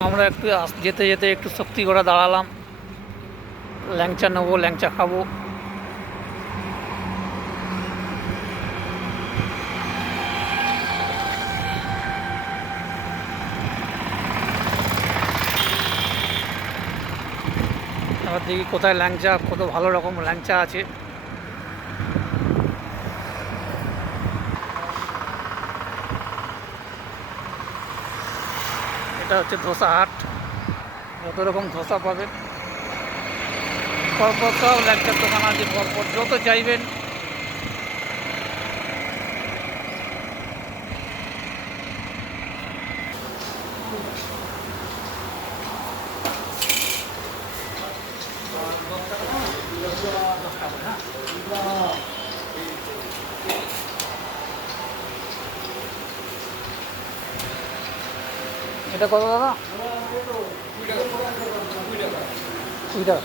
আমরা একটু যেতে যেতে একটু শক্তি করে দাঁড়ালাম, ল্যাংচা নেবো, ল্যাংচা খাবো। এবার দেখি কোথায় ল্যাংচা, কত ভালো রকম ল্যাংচা আছে। এটা হচ্ছে ধোসা হাট, যত রকম ধোসা পাবেন। পরপর সব ল্যাংচার দোকান আছে, পরপর যত চাইবেন। এটা কত দাদা? 20 টাকা।